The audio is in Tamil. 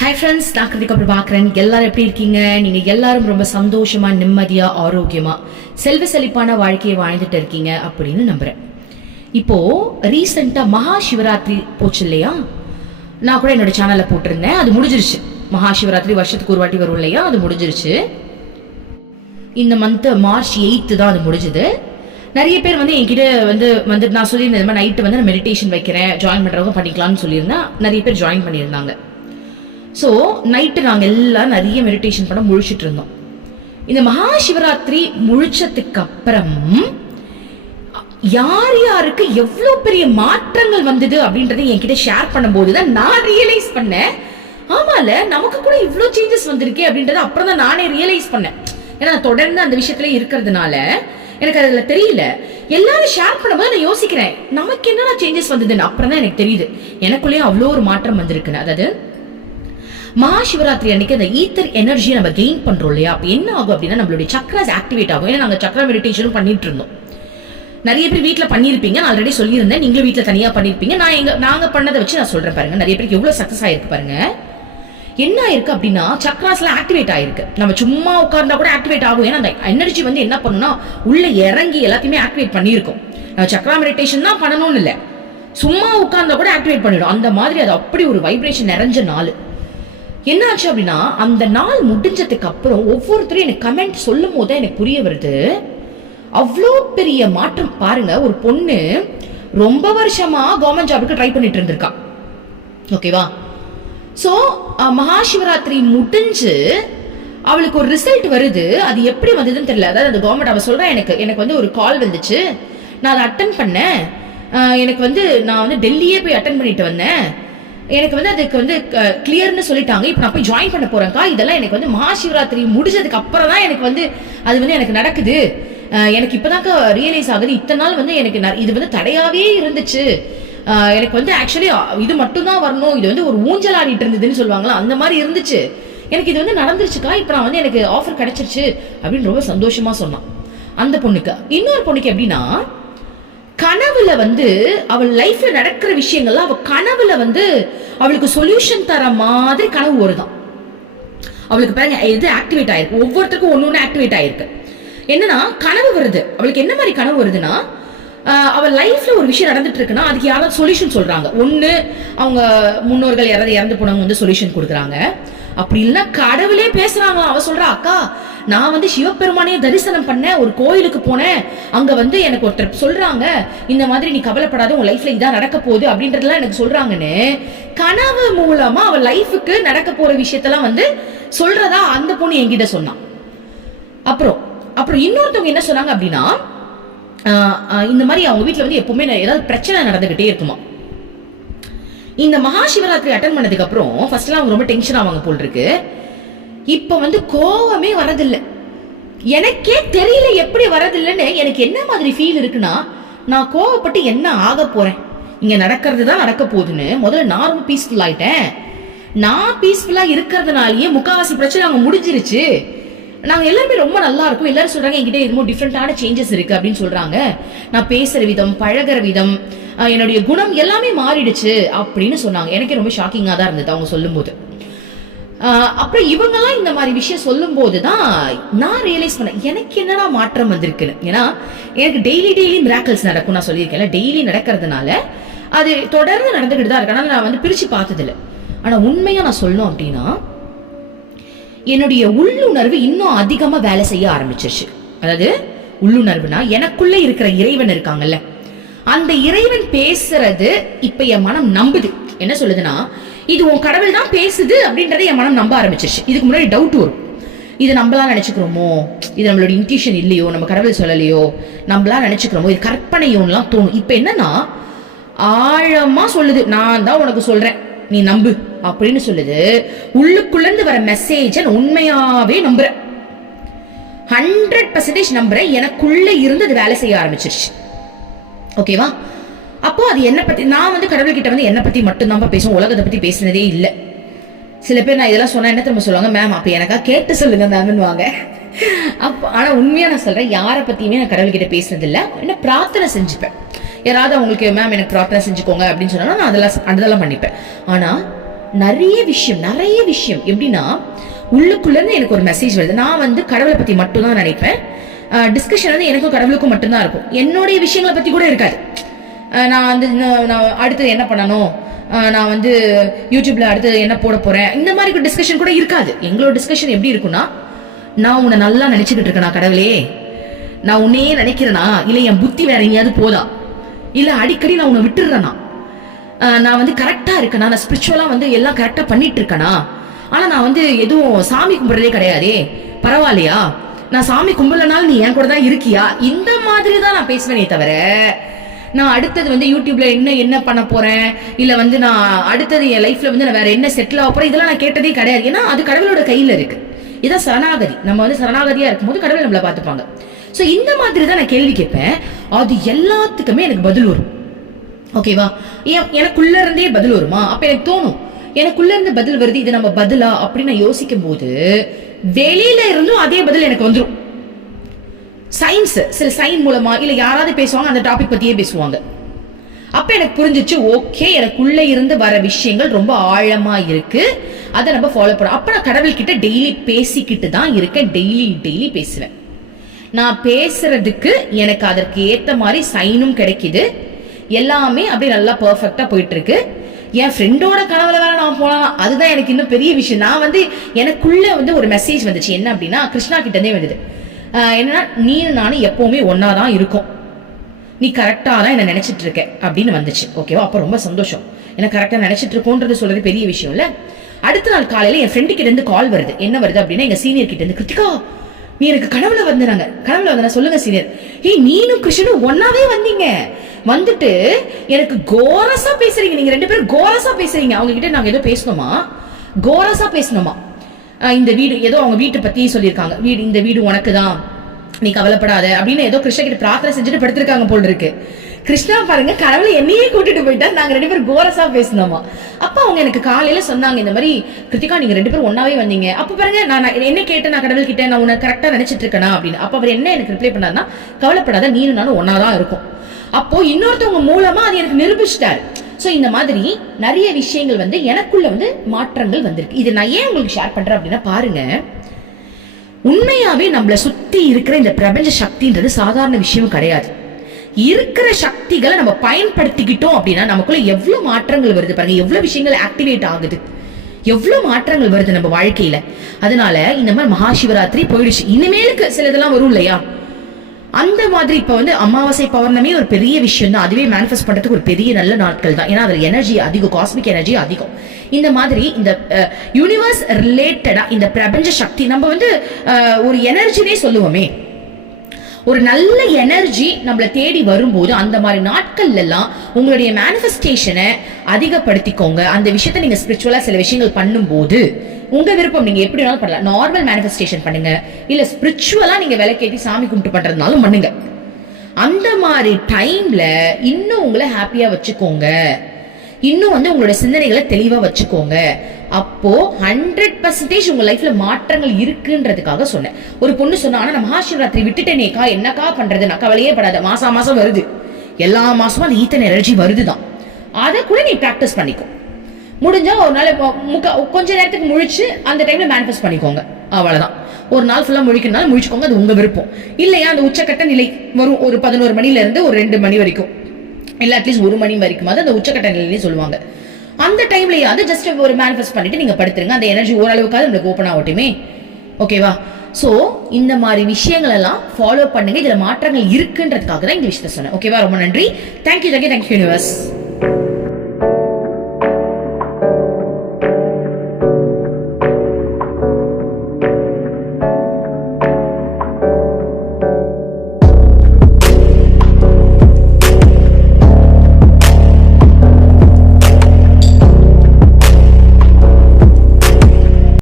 ஹாய் ஃப்ரெண்ட்ஸ் நான் கிருத்திகா பிரபாகரன். எல்லாரும் எப்படி இருக்கீங்க? நீங்கள் எல்லாரும் ரொம்ப சந்தோஷமாக நிம்மதியாக ஆரோக்கியமாக செல்வ செழிப்பான வாழ்க்கையை வாழ்ந்துட்டு இருக்கீங்க அப்படின்னு நம்புகிறேன் இப்போது ரீசெண்டாக மகா சிவராத்திரி போச்சு இல்லையா? நான் கூட என்னோட சேனலில் போட்டிருந்தேன். அது முடிஞ்சிருச்சு. மகா சிவராத்திரி வருஷத்துக்கு ஒரு வாட்டி வரும் இல்லையா? அது முடிஞ்சிருச்சு. இந்த மந்த் மார்ச் எயித்து தான் அது முடிஞ்சுது. நிறைய பேர் வந்து என்கிட்ட வந்து வந்து நான் சொல்லியிருந்தேன் இந்த மாதிரி நைட்டு வந்து நான் மெடிடேஷன் வைக்கிறேன் ஜாயின் பண்ணுறவங்க பண்ணிக்கலாம்னு சொல்லியிருந்தேன் நிறைய பேர் ஜாயின் பண்ணியிருந்தாங்க. ஸோ நைட்டு நாங்கள் எல்லாம் நிறைய மெடிடேஷன் பண்ண முழிச்சிட்டு இருந்தோம். இந்த மகா சிவராத்திரி முழிச்சதுக்கு அப்புறம் யார் யாருக்கு எவ்வளோ பெரிய மாற்றங்கள் வந்தது அப்படின்றத என்கிட்ட ஷேர் பண்ணும்போது தான் நான் ரியலைஸ் பண்ணேன். ஆமால நமக்கு கூட இவ்வளோ சேஞ்சஸ் வந்திருக்கே அப்படின்றத அப்புறம் தான் நானே ரியலைஸ் பண்ணேன். ஏன்னா நான் தொடர்ந்து அந்த விஷயத்துல இருக்கிறதுனால எனக்கு அதுல தெரியல. எல்லாரும் ஷேர் பண்ணும்போது நான் யோசிக்கிறேன் நமக்கு என்னென்ன சேஞ்சஸ் வந்ததுன்னு? அப்புறம் தான் எனக்கு தெரியுது. எனக்குள்ளேயும் அவ்வளோ ஒரு மாற்றம் வந்திருக்குன்னு. அதாவது மகாசிவராத்திரி அன்னைக்கு அந்த ஈத்தர் எனர்ஜியை நம்ம கெயின் பண்றோம் இல்லையா? அப்ப என்ன ஆகும் அப்படின்னா நம்மளுடைய சக்ராஸ் ஆக்டிவேட் ஆகும். ஏன்னா நாங்க சக்ரா மெடிடேஷனும் பண்ணிட்டு இருந்தோம். நிறைய பேர் வீட்டில் பண்ணியிருப்பீங்க நான் ஆல்ரெடி சொல்லியிருந்தேன். நீங்களும் வீட்டில் தனியாக பண்ணியிருப்பீங்க நான் எங்கள் நாங்கள் பண்ணதை வச்சு நான் சொல்கிறேன் பாருங்க. நிறைய பேருக்கு எவ்வளோ சக்ஸஸ் ஆயிருக்கு பாருங்க. என்ன ஆயிருக்கு அப்படின்னா சக்ராஸ்லாம் ஆக்டிவேட் ஆயிருக்கு. நம்ம சும்மா உட்கார்ந்தா கூட ஆக்டிவேட் ஆகும். ஏன்னா அந்த எனர்ஜி வந்து என்ன பண்ணுன்னா உள்ள இறங்கி எல்லாத்தையுமே ஆக்டிவேட் பண்ணியிருக்கோம். நம்ம சக்ரா மெடிடேஷன் தான் பண்ணணும்னு இல்லை. சும்மா உட்கார்ந்தா கூட ஆக்டிவேட் பண்ணிடும். அந்த மாதிரி அது அப்படி ஒரு வைப்ரேஷன் நிறைஞ்ச நாள். என்னாச்சு அப்படின்னா அந்த நாள் முடிஞ்சதுக்கு அப்புறம் ஒவ்வொருத்தரும் எனக்கு கமெண்ட் சொல்லும் போது தான் எனக்கு புரிய வருது. அவ்வளோ பெரிய மாற்றம் பாருங்க. ஒரு பொண்ணு ரொம்ப வருஷமா கவர்மெண்ட் ஜாபுக்கு ட்ரை பண்ணிட்டு இருந்திருக்கா. ஓகேவா ஸோ மகாசிவராத்திரி முடிஞ்சு அவளுக்கு ஒரு ரிசல்ட் வருது. அது எப்படி வந்ததுன்னு தெரியல. அதாவது அந்த கவர்மெண்ட் அவள் சொல்கிறா எனக்கு எனக்கு வந்து ஒரு கால் வந்துச்சு. நான் அதை அட்டன் பண்ணேன். எனக்கு வந்து நான் வந்து டெல்லியே போய் அட்டன் பண்ணிட்டு வந்தேன். எனக்கு வந்து அதுக்கு வந்து கிளியர்னு சொல்லிட்டாங்க. இப்போ நான் போய் ஜாயின் பண்ண போறேன்க்கா. இதெல்லாம் எனக்கு வந்து மகா சிவராத்திரி முடிஞ்சதுக்கு அப்புறம் தான் எனக்கு வந்து அது வந்து எனக்கு நடக்குது. எனக்கு இப்போதான்க்கா ரியலைஸ் ஆகுது. இத்தனை நாள் வந்து எனக்கு ந- இது வந்து தடையாவே இருந்துச்சு. எனக்கு வந்து ஆக்சுவலி இது மட்டும்தான் வரணும். இது வந்து ஒரு ஊஞ்சல் ஆடிட்டு இருந்ததுன்னு சொல்லுவாங்களா? அந்த மாதிரி இருந்துச்சு. எனக்கு இது வந்து நடந்துருச்சுக்கா. இப்போ நான் வந்து எனக்கு ஆஃபர் கிடைச்சிருச்சு அப்படின்னு ரொம்ப சந்தோஷமா சொன்னான். அந்த பொண்ணுக்கு. இன்னொரு பொண்ணுக்கு எப்படின்னா கனவுல வந்து அவள் லைஃப்ல நடக்கிற விஷயங்கள்லாம் அவள் கனவுல வந்து அவளுக்கு சொல்யூஷன் தர மாதிரி கனவு வருதான் அவளுக்கு பாருங்க இது ஆக்டிவேட் ஆயிருக்கு. ஒவ்வொருத்தருக்கும் ஒன்று ஒன்று ஆக்டிவேட் ஆயிருக்கு. என்னன்னா கனவு வருது. அவளுக்கு என்ன மாதிரி கனவு வருதுன்னா அவள் லைஃப்ல ஒரு விஷயம் நடந்துட்டு இருக்குன்னா அதுக்கு யாராவது சொல்யூஷன் சொல்றாங்க. ஒன்று அவங்க முன்னோர்கள் யாராவது இறந்து போனவங்க வந்து சொல்யூஷன் கொடுக்குறாங்க. அப்படி இல்லைன்னா கடவுளே பேசுறாங்க. அவ சொல்றா அக்கா நான் வந்து சிவபெருமானையே தரிசனம் பண்ணேன். ஒரு கோயிலுக்கு போனேன். அங்க வந்து எனக்கு ஒருத்தர் சொல்றாங்க இந்த மாதிரி நீ கவலைப்படாத உன் லைஃப்ல இதான் நடக்க போகுது. அப்படின்றதெல்லாம் எனக்கு சொல்றாங்கன்னு. கனவு மூலமா அவ லைஃபுக்கு நடக்க போற விஷயத்தெல்லாம் வந்து சொல்றதா அந்த பொண்ணு என்கிட்ட சொன்னான் அப்புறம் அப்புறம் இன்னொருத்தவங்க என்ன சொன்னாங்க அப்படின்னா இந்த மாதிரி அவங்க வீட்டில் வந்து எப்பவுமே ஏதாவது பிரச்சனை நடந்துகிட்டே இருக்குமா. இந்த மகா சிவராத்திரி அட்டன் பண்ணதுக்கு அப்புறம் ஃபர்ஸ்ட்லாம் அவங்க ரொம்ப டென்ஷன் ஆவாங்க போல் இருக்கு இப்போ வந்து கோவமே வரதில்லை. எனக்கே தெரியல எப்படி வரதில்லைன்னு எனக்கு என்ன மாதிரி ஃபீல் இருக்குன்னா நான் கோவப்பட்டு என்ன ஆக போறேன்? இங்க நடக்கிறது தான் நடக்க போகுதுன்னு முதல்ல நான் ரொம்ப பீஸ்ஃபுல் ஆயிட்டேன். நான் பீஸ்ஃபுல்லா இருக்கிறதுனாலயே முக்காவாசி பிரச்சனை அவங்க முடிஞ்சிருச்சு. நாங்க எல்லாருமே ரொம்ப நல்லா இருக்கும். எல்லாரும் சொல்றாங்க என்கிட்ட எதுவும் டிஃப்ரெண்டான சேஞ்சஸ் இருக்கு அப்படின்னு சொல்றாங்க. நான் பேசுற விதம் பழகுற விதம் என்னுடைய குணம் எல்லாமே மாறிடுச்சு அப்படின்னு சொன்னாங்க. எனக்கே ரொம்ப ஷாக்கிங்காக தான் இருந்தது அவங்க சொல்லும்போது. அப்புறம் இவங்கெல்லாம் இந்த மாதிரி விஷயம் சொல்லும்போது தான் நான் ரியலைஸ் பண்ணேன் எனக்கு என்னடா மாற்றம் வந்திருக்குன்னு. ஏன்னா எனக்கு டெய்லி டெய்லி மிராக்கல்ஸ் நடக்கும் நான் சொல்லியிருக்கேன்ல டெய்லி நடக்கிறதுனால அது தொடர்ந்து நடந்துகிட்டு தான் இருக்கு. ஆனால் நான் வந்து பிரித்து பார்த்ததில்ல. ஆனால் உண்மையாக நான் சொல்லணும் அப்படின்னா என்னுடைய உள்ளுணர்வு இன்னும் அதிகமாக வேலை செய்ய ஆரம்பிச்சிருச்சு. அதாவது உள்ளுணர்வுனா எனக்குள்ளே இருக்கிற இறைவன் இருக்காங்கல்ல அந்த இறைவன் பேசுறது இப்ப என் மனம் நம்புது. என்ன சொல்லுதுன்னா இது உன் கடவுள் தான் பேசுது அப்படின்றத என் மனம் நம்ப ஆரம்பிச்சிருச்சு. இதுக்கு முன்னாடி டவுட் வரும். இது நம்மளா நினைச்சுக்கிறோமோ? இது நம்மளோட இன்ட்யூஷன் இல்லையோ? நம்ம கடவுள் சொல்லலையோ? நம்மளா நினைச்சுக்கிறோமோ? இது கற்பனையோன்னுலாம் தோணும். இப்போ என்னன்னா ஆழமாக சொல்லுது. நான் தான் உனக்கு சொல்கிறேன் நீ நம்பு அப்படின்னு சொல்லுது. உள்ளுக்குள்ளேருந்து வர மெசேஜை நான் உண்மையாகவே நம்புகிறேன் ஹண்ட்ரட் பர்சன்டேஜ் நம்புறேன். எனக்குள்ளே இருந்து அது வேலை செய்ய ஆரம்பிச்சிருச்சு. ஓகேவா? அப்போ அது என்னை பற்றி நான் வந்து கடவுள்கிட்ட வந்து என்னை பற்றி மட்டும்தான் பேசுவேன். உலகத்தை பற்றி பேசினதே இல்லை. சில பேர் நான் இதெல்லாம் சொன்னால் என்ன திரும்ப சொல்லுவாங்க? மேம் அப்போ எனக்கா கேட்டு சொல்லுங்க மேம்னு வாங்க அப்போ ஆனால் உண்மையாக நான் சொல்கிறேன் யாரை பற்றியுமே நான் கடவுள்கிட்ட பேசினது என்ன பிரார்த்தனை செஞ்சுப்பேன். யாராவது அவங்களுக்கு மேம் எனக்கு பிரார்த்தனை செஞ்சுக்கோங்க அப்படின்னு சொன்னால் நான் அதெல்லாம் அதெல்லாம் பண்ணிப்பேன். ஆனால் நிறைய விஷயம் நிறைய விஷயம். எப்படின்னா உள்ளுக்குள்ளேருந்து எனக்கு ஒரு மெசேஜ் வருது. நான் வந்து கடவுளை பற்றி மட்டும்தான் நினைப்பேன். டிஸ்கஷன் வந்து எனக்கும் கடவுளுக்கும் மட்டும்தான் இருக்கும். என்னுடைய விஷயங்களை பற்றி கூட இருக்காது. நான் வந்து நான் அடுத்து என்ன பண்ணணும்? நான் வந்து யூடியூப்ல அடுத்து என்ன போட போறேன்? இந்த மாதிரி டிஸ்கஷன் கூட இருக்காது. எங்களோட டிஸ்கஷன் எப்படி இருக்குன்னா நான் உன்னை நல்லா நினைச்சுக்கிட்டு இருக்கேனா கடவுளே? நான் உன்னையே நினைக்கிறேனா? இல்லை என் புத்தி வேற எங்கேயாவது போதா? இல்லை அடிக்கடி நான் உன்னை விட்டுடுறேனா நான் வந்து கரெக்டாக இருக்கேனா? நான் ஸ்பிரிச்சுவலாக வந்து எல்லாம் கரெக்டாக பண்ணிட்டு இருக்கேனா? ஆனால் நான் வந்து எதுவும் சாமி கும்பிட்றதே கிடையாதே. பரவாயில்லையா? நான் சாமி கும்பலனாலும் நீ என் கூட தான் இருக்கியா? இந்த மாதிரி தான் நான் பேசுவேனே தவிர நான் அடுத்தது வந்து யூடியூப்ல என்ன என்ன பண்ண போறேன்? இல்ல வந்து நான் அடுத்தது என் லைஃப்ல வந்து நான் வேற என்ன செட்டில் ஆக போறேன்? இதெல்லாம் நான் கேட்டதே கிடையாது. ஏன்னா அது கடவுளோட கையில இருக்கு. இதான் சரணாகதி. நம்ம வந்து சரணாகதியா இருக்கும்போது கடவுள் நம்மளை பார்த்துப்பாங்க. ஸோ இந்த மாதிரி தான் நான் கேள்வி கேட்பேன். அது எல்லாத்துக்குமே எனக்கு பதில் வரும். ஓகேவா எனக்குள்ள இருந்தே பதில் வருமா? அப்ப எனக்கு தோணும். எனக்குள்ள இருந்து பதில் வருது இது நம்ம பதிலா? அப்படின்னு நான் யோசிக்கும் போது வெளியில இருந்தும் அதே பதில் எனக்கு வந்துடும் சயின்ஸ் சில சைன் மூலமா இல்ல யாராவது பேசுவாங்க அந்த டாபிக் பத்தியே பேசுவாங்க. அப்ப எனக்கு புரிஞ்சிச்சு ஓகே எனக்குள்ள இருந்து வர விஷயங்கள் ரொம்ப ஆழமா இருக்கு. அதை நம்ம ஃபாலோ பண்ணோம். அப்ப நான் கடவுள் கிட்ட டெய்லி பேசிக்கிட்டு தான் இருக்கேன். டெய்லி டெய்லி பேசுவேன். நான் பேசுறதுக்கு எனக்கு அதற்கு ஏத்த மாதிரி சைனும் கிடைக்குது. எல்லாமே அப்படியே நல்லா பர்ஃபெக்டா போயிட்டு இருக்கு. என் ஃப்ரெண்டோட கனவுல வேற நான் போகலாம் அதுதான் எனக்கு இன்னும் பெரிய விஷயம். நான் வந்து எனக்குள்ள வந்து ஒரு மெசேஜ் வந்துச்சு. என்ன அப்படின்னா கிருஷ்ணா கிட்டே இருந்தே வந்தது என்னன்னா நீ நானும் எப்பவுமே ஒன்னா தான் இருக்கும். நீ கரெக்டாக தான் என்ன நினைச்சிட்டு இருக்க அப்படின்னு வந்துச்சு. ஓகேவா அப்போ ரொம்ப சந்தோஷம். என்ன கரெக்டாக நினைச்சிட்டு இருக்கோன்றது சொல்றது பெரிய விஷயம் இல்லை அடுத்த நாள் காலையில் என் ஃப்ரெண்டு கிட்ட இருந்து கால் வருது. என்ன வருது அப்படின்னா எங்க சீனியர் கிட்ட இருந்து கிருத்திகா நீ எனக்கு கனவுல வந்தாங்க கனவுல வந்தா சொல்லுங்க சீனியர். ஏய் நீனும் கிருஷ்ணனும் ஒன்னாவே வந்தீங்க. வந்துட்டு எனக்கு கோரஸா பேசுறீங்க. நீங்க ரெண்டு பேரும் கோரஸா பேசுறீங்க. அவங்க கிட்ட நாங்க ஏதோ பேசணுமா? கோரஸா பேசணுமா? இந்த வீடு ஏதோ அவங்க வீட்டை பத்தி சொல்லியிருக்காங்க. வீடு இந்த வீடு உனக்கு தான் நீ கவலைப்படாத அப்படின்னு ஏதோ கிருஷ்ணகிட்ட பிரார்த்தனை செஞ்சுட்டு படுத்திருக்காங்க போல் இருக்கு. கிருஷ்ணா பாருங்க கடவுளை என்னையே கூட்டிட்டு போயிட்டா நாங்க ரெண்டு பேரும் கோரஸா பேசினோமா. அப்ப அவங்க எனக்கு காலையில சொன்னாங்க இந்த மாதிரி கிருத்திகா நீங்க ரெண்டு பேரும் ஒன்னாவே வந்தீங்க. அப்ப பாருங்க நான் என்ன கேட்டேன் நான் கடவுள் கிட்ட நான் உன்னை கரெக்டா நினைச்சிட்டு இருக்கேனா அப்படின்னு. அப்ப அவர் என்ன எனக்கு ரிப்ளை பண்ணாருன்னா கவலைப்படாத நீனும் நானும் ஒன்னாதான் இருக்கும். அப்போ இன்னொருத்தவங்க மூலமா அது எனக்கு நிரூபிச்சிட்டாரு. ஸோ இந்த மாதிரி நிறைய விஷயங்கள் வந்து எனக்குள்ள வந்து மாற்றங்கள் வந்திருக்கு. இது நான் ஏன் உங்களுக்கு ஷேர் பண்றேன் அப்படின்னா பாருங்க. உண்மையாவே நம்மளை சுத்தி இருக்கிற இந்த பிரபஞ்ச சக்தின்றது சாதாரண விஷயம் கிடையாது. இருக்கிற சக்திகளை நம்ம பயன்படுத்திக்கிட்டோம் அப்படின்னா நமக்குள்ள எவ்வளவு மாற்றங்கள் வருது பாருங்க. எவ்வளவு விஷயங்கள் ஆக்டிவேட் ஆகுது. எவ்வளவு மாற்றங்கள் வருது நம்ம வாழ்க்கையில. அதனால இந்த மாதிரி மகாசிவராத்திரி போயிடுச்சு. இனிமேலுக்கு சிலதெல்லாம் வரும் இல்லையா? அந்த மாதிரி இப்ப வந்து அமாவாசை பௌர்ணமி ஒரு பெரிய விஷயம் தான். அதுவே மேனிஃபெஸ்ட் பண்றதுக்கு ஒரு பெரிய நல்ல நாட்கள் தான். ஏன்னா அதுல எனர்ஜி அதிகம் காஸ்மிக் எனர்ஜி அதிகம். இந்த மாதிரி இந்த யூனிவர்ஸ் ரிலேட்டடா இந்த பிரபஞ்ச சக்தி நம்ம வந்து ஒரு எனர்ஜினே சொல்லுவோமே. ஒரு நல்ல எனர்ஜி நம்மளை தேடி வரும்போது அந்த மாதிரி நாட்கள்ல எல்லாம் உங்களுடைய மேனிஃபெஸ்டேஷனை அதிகப்படுத்திக்கோங்க. அந்த விஷயத்தை நீங்க ஸ்பிரிச்சுவலா சில விஷயங்கள் பண்ணும்போது உங்க விருப்பம் நீங்க எப்படி வேணாலும் பண்ணலாம். நார்மல் மேனிஃபெஸ்டேஷன் பண்ணுங்க. இல்ல ஸ்பிரிச்சுவலா நீங்க விலைக்கேத்தி சாமி கும்பிட்டு பண்றதுனாலும் பண்ணுங்க. அந்த மாதிரி டைம்ல இன்னும் உங்களை ஹாப்பியா வச்சுக்கோங்க. இன்னும் வந்து உங்களோட சிந்தனைகளை தெளிவாக வச்சுக்கோங்க. அப்போ ஹண்ட்ரட் பர்சன்டேஜ் உங்க லைஃப்ல மாற்றங்கள் இருக்குன்றதுக்காக சொன்னேன். ஒரு பொண்ணு சொன்னா ஆனா நான் மகாசிவராத்திரி விட்டுட்டேனேக்கா என்னக்கா பண்றது நான் கவலையே படாத. மாசா மாசம் வருது. எல்லா மாசமும் அந்த ஈத்தன் எனர்ஜி வருதுதான். அதை கூட நீ ப்ராக்டிஸ் பண்ணிக்கோ. முடிஞ்சா ஒரு நாள் முக்க கொஞ்ச நேரத்துக்கு முழிச்சு அந்த டைம்ல மேனிஃபெஸ்ட் பண்ணிக்கோங்க. அவ்வளவுதான். ஒரு நாள் ஃபுல்லா முழிக்கணும்னாலும் முழிச்சுக்கோங்க அது உங்க விருப்பம். இல்லையா அந்த உச்சக்கட்ட நிலை வரும். ஒரு பதினோரு மணில இருந்து ஒரு ரெண்டு மணி வரைக்கும். இல்லை அட்லீஸ்ட் ஒரு மணி வரைக்கும் அந்த உச்சக்கட்ட நிலையிலே சொல்லுவாங்க. அந்த டைம்லயாவது ஜஸ்ட் ஒரு மேனிஃபெஸ்ட் பண்ணிட்டு நீங்க படுத்துருங்க. அந்த எனர்ஜி ஓரளவுக்காவது உங்களுக்கு ஓப்பன் ஆகட்டுமே. ஓகேவா ஸோ இந்த மாதிரி விஷயங்கள் எல்லாம் ஃபாலோ பண்ணுங்க. இதில் மாற்றங்கள் இருக்குன்றதுக்காக தான் இந்த விஷயத்த சொன்னேன். ஓகேவா ரொம்ப நன்றி. Thank you thank you thank you universe